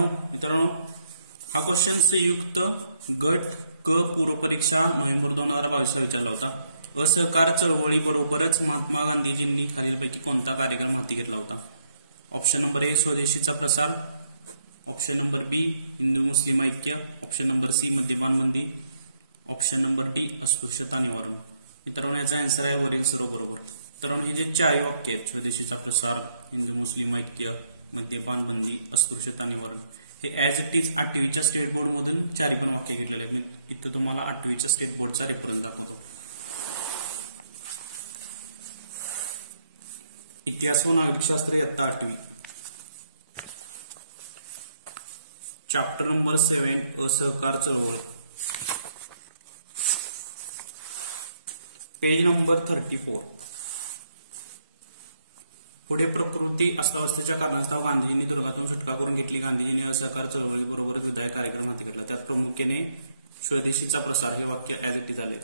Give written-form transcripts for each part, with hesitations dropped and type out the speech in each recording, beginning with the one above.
मित्रांनो हा क्वेश्चन संयुक्त गट क पूर्व परीक्षा नोव्हेंबर 2022 विचारला होता। असहकार चळवळी बरोबरच महात्मा गांधीजींनी खालीलपैकी कोणता कार्यक्रम हाती घेतला होता? ऑप्शन नंबर ए स्वदेशीचा प्रसार, ऑप्शन नंबर बी हिंदू मुस्लिम ऐक्य, ऑप्शन नंबर सी मद्यपान बंदी, ऑप्शन नंबर डी अस्पृश्यता निवारण। मित्रांनो याचा आन्सर आहे वरील सर्व बरोबर। मित्रांनो हे जे चार वाक्य आहेत स्वदेशीचा प्रसार, हिंदू मुस्लिम ऐक्य, मद्यपान बंदी, अस्पृश्यता निवारण हे ऍज इट इज 8वीच्या स्टेट बोर्ड मधून चार पण वाक्य घेतलेले आहेत। इथं तुम्हाला 8वीच्या स्टेट बोर्डचा रेफरन्स दाखवतो। इतिहास व नागरिकशास्त्र इयत्ता 8वी, चॅप्टर नंबर 7 असहकार चळवळ, पेज नंबर 34। पुढे प्रकृती अस्वास्थ्याच्या कारणास्तव गांधीजींनी तुरुंगातून सुटका करून घेतली। गांधीजींनी असहकार चळवळी बरोबरच विधायक कार्यक्रम हाती घेतला। त्यात प्रामुख्याने स्वदेशीचा प्रसार हे वाक्य ऍज इट इज आले,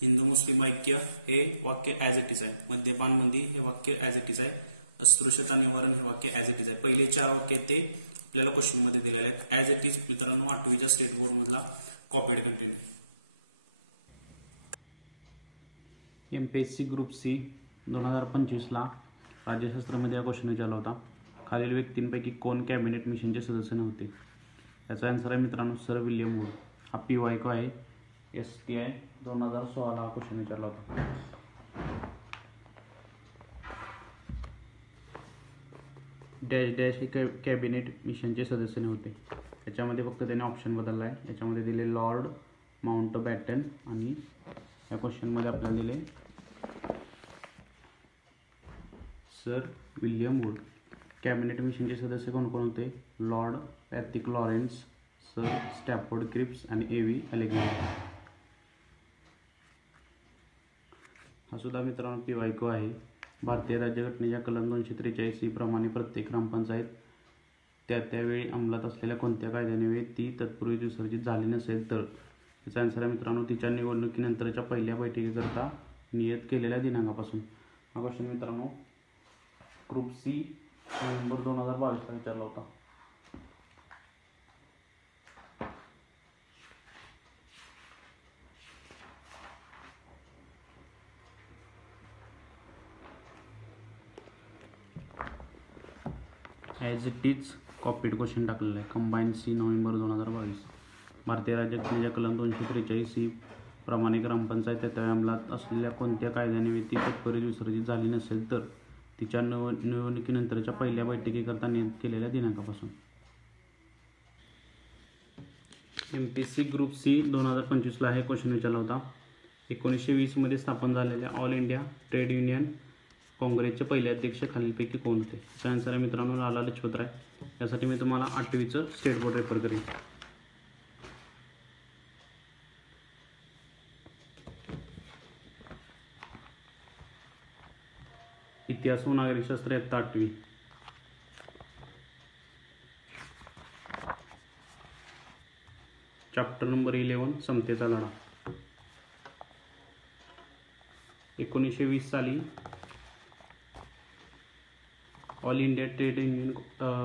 हिंदू मुस्लिम ऐक्य हे वाक्य ऍज इट इज आहे, मद्यपान बंदी हे वाक्य ऍज इट इज आहे, अस्पृश्यता निवारण हे वाक्य ऍज इट इज आहे। पहिले चार वाक्य ते आपल्याला क्वेश्चन मध्ये दिलेले आहेत ऍज इट इज। मित्रांनो 8वीच्या स्टेट बोर्ड मधला कॉपीड कंटेंट आहे। एमपीएससी ग्रुप सी 2025 ला राज्यशास्त्रामध्ये हा क्वेश्चन विचारला होता। खालील व्यक्तींपैकी कोण कॅबिनेट मिशनचे सदस्य नव्हते? याचा आन्सर आहे मित्रांनो सर विल्यम वूड। हा PYQ आहे, STI 2016 ला हा क्वेश्चन विचारला होता। डॅश डॅश हे कॅबिनेट मिशनचे सदस्य नव्हते। याच्यामध्ये फक्त त्याने ऑप्शन बदलला आहे। याच्यामध्ये दिले लॉर्ड माउंटबॅटन आणि या क्वेश्चनमध्ये आपल्याला दिले सर विल्यम वूड। कॅबिनेट मिशनचे सदस्य कोण कोण होते? Lord Pethick Lawrence, Sir Stafford Cripps आणि AV अलेक्झांडर। हा सुद्धा मित्रांनो PYQ आहे। भारतीय राज्यघटनेच्या कलम 243 प्रमाणे प्रत्येक ग्रामपंचायत त्यावेळी अंमलात असलेल्या कोणत्या कायद्याने ती तत्पूर्वी विसर्जित झाली नसेल तर? याचा आन्सर आहे मित्रांनो तिच्या निवडणुकीनंतरच्या पहिल्या बैठकीकरता नियत केलेल्या दिनांकापासून। हा क्वेश्चन मित्रांनो ग्रुप सी नोव्हेंबर 2022 ला विचारला होता। As it is copied question टाकलेला आहे। Combine C November 2022। भारतीय राज्यघटनेच्या कलम 243 प्रमाणे ग्रामपंचायत त्यावेळी अंमलात असलेल्या कोणत्या कायद्याने ती तत्पूर्वी विसर्जित झाली नसेल तर? तिच्या निवडणुकीनंतरच्या पहिल्या बैठकीकरता नियत केलेल्या दिनांकापासून। MPSC ग्रुप सी 2025 ला हे क्वेश्चन विचारला होता। 1920 मध्ये स्थापन झालेल्या ऑल इंडिया ट्रेड युनियन काँग्रेसचे पहिले अध्यक्ष खालीलपैकी कोण होते? याचा आन्सर आहे मित्रांनो लाला लजपत राय। यासाठी मी तुम्हाला 8वीचं स्टेट बोर्ड रेफर करेन। इतिहास व नागरिकशास्त्र इयत्ता 8वी, चॅप्टर नंबर 11 समतेचा लढा। 1920 साली ऑल इंडिया ट्रेड युनियन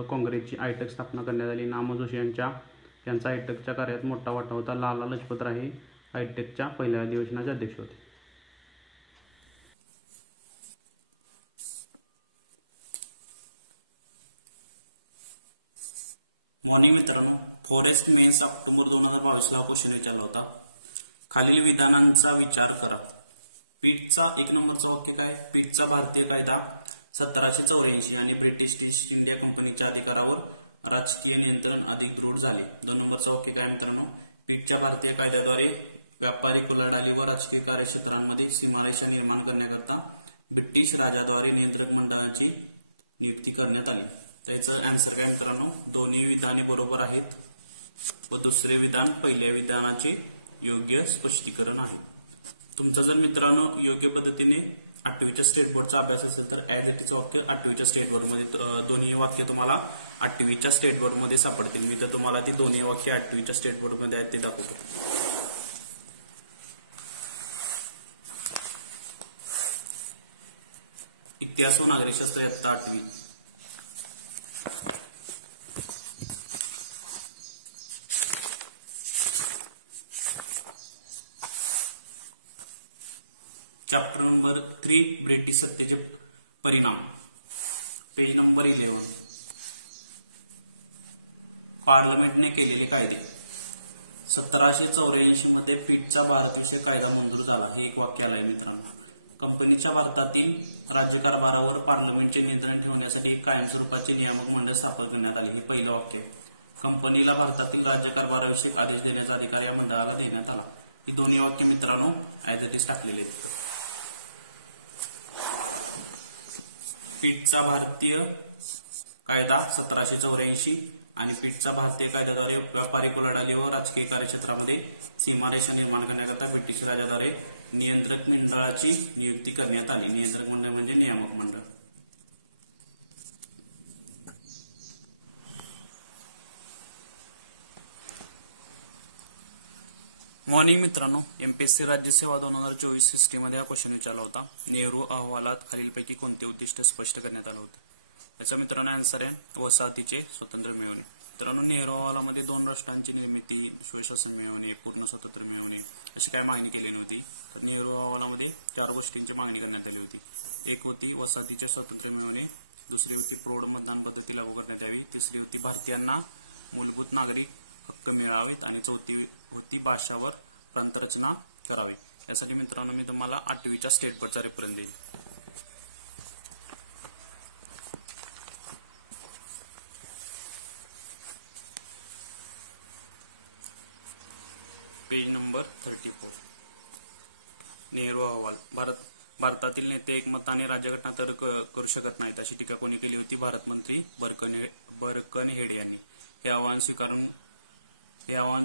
काँग्रेसची आयटक स्थापना करण्यात आली। नाम जोशी यांचा आयटकच्या कार्यात मोठा वाटा होता। लाला लजपत राय हे आयटकच्या पहिल्या अधिवेशनाचे अध्यक्ष होते। मॉर्निंग मित्रांनो फॉरेस्ट मेन्स ऑक्टोबर 2022 ला क्वेश्चन विचारला होता। खालील विधानांचा विचार करा। पीटचा 1 नंबरचा वाक्य काय? पीटचा भारतीय कायदा 1784 आणि ब्रिटिश ईस्ट इंडिया कंपनीच्या अधिकारावर राजकीय नियंत्रण अधिक दृढ झाले। 2 नंबरचा वाक्य काय मित्रांनो? पीटच्या भारतीय कायद्याद्वारे व्यापारिक उलाढाली व राजकीय कार्यक्षेत्रांमध्ये सीमारेषा निर्माण करण्याकरता ब्रिटिश राजाद्वारे नियंत्रक मंडळाची नियुक्ती करण्यात आली। त्याचं आन्सर काय मित्रांनो? दोन्ही विधाने बरोबर आहेत व दुसरे विधान पहिल्या विधानाचे योग्य स्पष्टीकरण आहे। तुमचा जर मित्रांनो योग्य पद्धतीने 8वीच्या स्टेट बोर्डचा अभ्यास असेल तर ऍज इट इज वाक्य 8वीच्या स्टेट बोर्ड मध्ये दोन्ही वाक्य तुम्हाला 8वीच्या स्टेट बोर्ड मध्ये सापडतील। मी तर तुम्हाला ती दोन्ही वाक्य 8वीच्या स्टेट बोर्ड मध्ये आहेत ते दाखवतो। इतिहास व नागरिकशास्त्र इयत्ता 8वी, पृथ्वी ब्रिटिश सत्तेचे परिणाम. Page number 11. पार्लमेंटने केलेले कायदे. 1784 मध्ये पीठचा भारतविषयक कायदा मंजूर झाला. हे एक वाक्य आलंय मित्रांनो. कंपनीच्या भारतातील राज्यकारभारावर पार्लमेंटचे नियंत्रण ठेवण्यासाठी कायमस्वरूपाचे नियामक मंडळ स्थापन करण्यात आले. हे पहिलं वाक्य. कंपनीला भारतातील राज्यकारभाराविषयी आदेश देण्याचा अधिकार या मंडळाला देण्यात आला. ही दोन्ही वाक्य मित्रांनो ऍज टाकलेले आहेत. पीठचा भारतीय कायदा 1784 आणि पीठचा भारतीय कायद्याद्वारे व्यापारिक उलाढाली व राजकीय कार्यक्षेत्रामध्ये सीमारेषा निर्माण करण्याकरता ब्रिटिश राजाद्वारे नियंत्रक मंडळाची नियुक्ती करण्यात आली. नियंत्रक मंडळ म्हणजे नियामक मंडळ. मॉर्निंग मित्रांनो, एमपीएससी राज्य सेवा 2024 सिस्टीममध्ये हा क्वेश्चन विचारला होता. नेहरू अहवालात खालीलपैकी कोणते उद्दिष्ट स्पष्ट करण्यात आलं होतं? याचा मित्रांनो आन्सर आहे वसाहतीचे स्वातंत्र्य मिळवणे. मित्रांनो, नेहरू अहवालामध्ये 2 राष्ट्रांची निर्मिती, सुशासन मिळवणे, पूर्ण स्वातंत्र्य मिळवणे अशी काय मागणी केलेली होती. तर नेहरू अहवालामध्ये 4 गोष्टींची मागणी करण्यात आली होती. एक होती वसाहतीचे स्वातंत्र्य मिळवणे, दुसरी होती प्रौढ मतदान पद्धती लागू करण्यात यावी, तिसरी होती भारतीयांना मूलभूत नागरिक हक्क मिळावेत आणि चौथी होती भाषावर प्रांतरचना करावी. यासाठी मित्रांनो मी तुम्हाला 8वीच्या स्टेट बोर्डचा रेफरन्स देईल. Page number 34. नेहरू अहवाल. भारतातील नेते एकमताने राज्यघटना तयार करू शकत नाहीत अशी टीका कोणी केली होती? भारत मंत्री बरकनहेड यांनी. हे आव्हान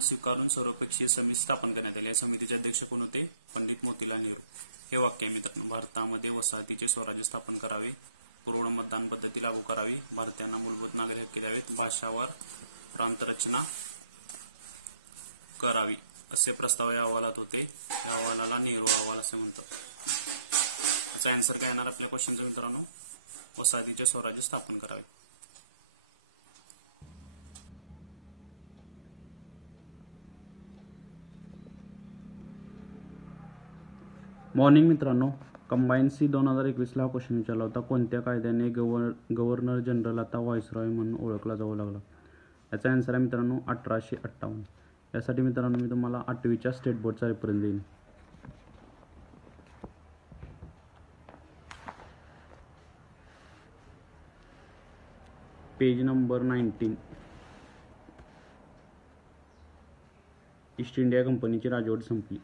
स्वीकारून सर्वपक्षीय समिती स्थापन करण्यात आली. या समितीचे अध्यक्ष कोण होते? पंडित मोतीलाल नेहरू. हे वाक्य मित्रांनो, भारतामध्ये वसाहतीचे स्वराज्य स्थापन करावे, प्रौढ मतदान पद्धती लागू करावी, भारतीयांना मूलभूत नागरिक हक्क द्यावेत, भाषावर प्रांतरचना करावी असे प्रस्ताव या अहवालात होते. या अहवालाला नेहरू अहवाल असे म्हणतात. याचा आन्सर काय येणार आपल्या क्वेश्चनचा मित्रांनो? वसाहतीचे स्वराज्य स्थापन करावे. मॉर्निंग मित्रांनो, कंबाईन सी 2021 ला क्वेश्चन विचारला होता. कोणत्या कायद्याने गव्हर्नर जनरल आता व्हाईसरॉय म्हणून ओळखला जाऊ लागला? याचा आन्सर आहे मित्रांनो 1858. यासाठी मित्रांनो मी तुम्हाला 8वीच्या स्टेट बोर्डचा रेफरन्स देईन. Page number 19. ईस्ट इंडिया कंपनीची राजवट संपली.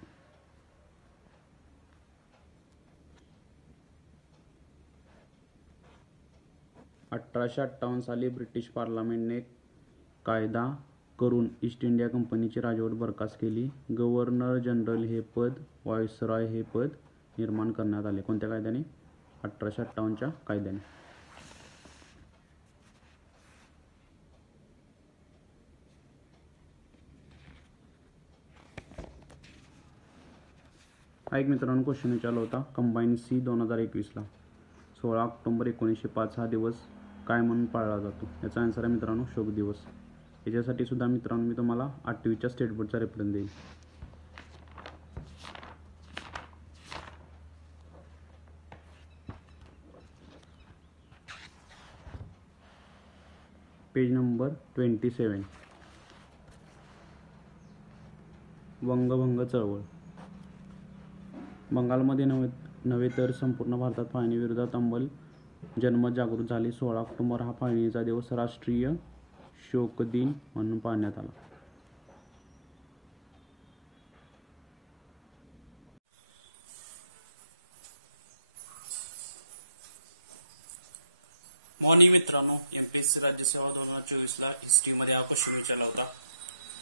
1858 साली ब्रिटिश पार्लमेंटने कायदा करून ईस्ट इंडिया कंपनीची राजवट बरखास्त केली. गव्हर्नर जनरल हे पद, व्हाईसरॉय हे पद निर्माण करण्यात आले. कोणत्या कायद्याने? 1858च्या कायद्याने. हा एक मित्रांनो क्वेश्चन विचारला होता. कंबाईन सी 2021 ला 16 ऑक्टोबर 1905 हा दिवस काय म्हणून पाळला जातो? याचा आन्सर आहे मित्रांनो शोक दिवस. याच्यासाठी सुद्धा मित्रांनो मी तुम्हाला 8वीच्या स्टेट बोर्डचा रेफरन्स देईल. Page number 27. वंगभंग चळवळ. बंगालमध्ये नव्हे तर संपूर्ण भारतात फाळणीविरोधात अंमल जनमत जागृत झाले. 16 ऑक्टोबर हा फाळणीचा दिवस राष्ट्रीय शोक दिन म्हणून पाळण्यात आला. मॉर्निंग मित्रांनो, एमपीएससी राज्य सेवा 2024 ला हिस्ट्रीमध्ये हा क्वेश्चन विचारला होता.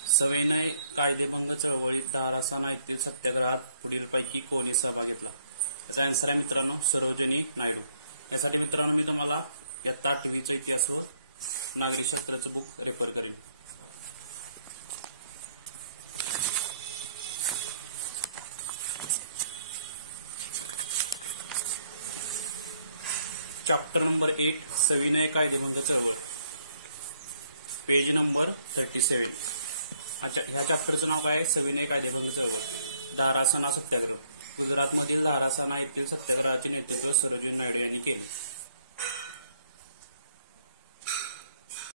सविनय कायदेभंग चळवळीत धारासाना येथील सत्याग्रहात पुढीलपैकी कोणी सहभाग घेतला? याचा आन्सर आहे मित्रांनो सरोजिनी नायडू. यासाठी मित्रांनो मी तुम्हाला इयत्ता 8वीचा इतिहास व नागरिक शास्त्राचं बुक रेफर करेन. चॅप्टर नंबर 8 सविनय कायदेभंग चळवळ. Page number 37. ह्या चॅप्टरचं नाव काय आहे? सविनय कायदेभंग चळवळ, धारासाना सत्याग्रह. गुजरातमधील धारासाना येथील सत्याग्रहाचे नेतृत्व सरोजिनी नायडू यांनी केले.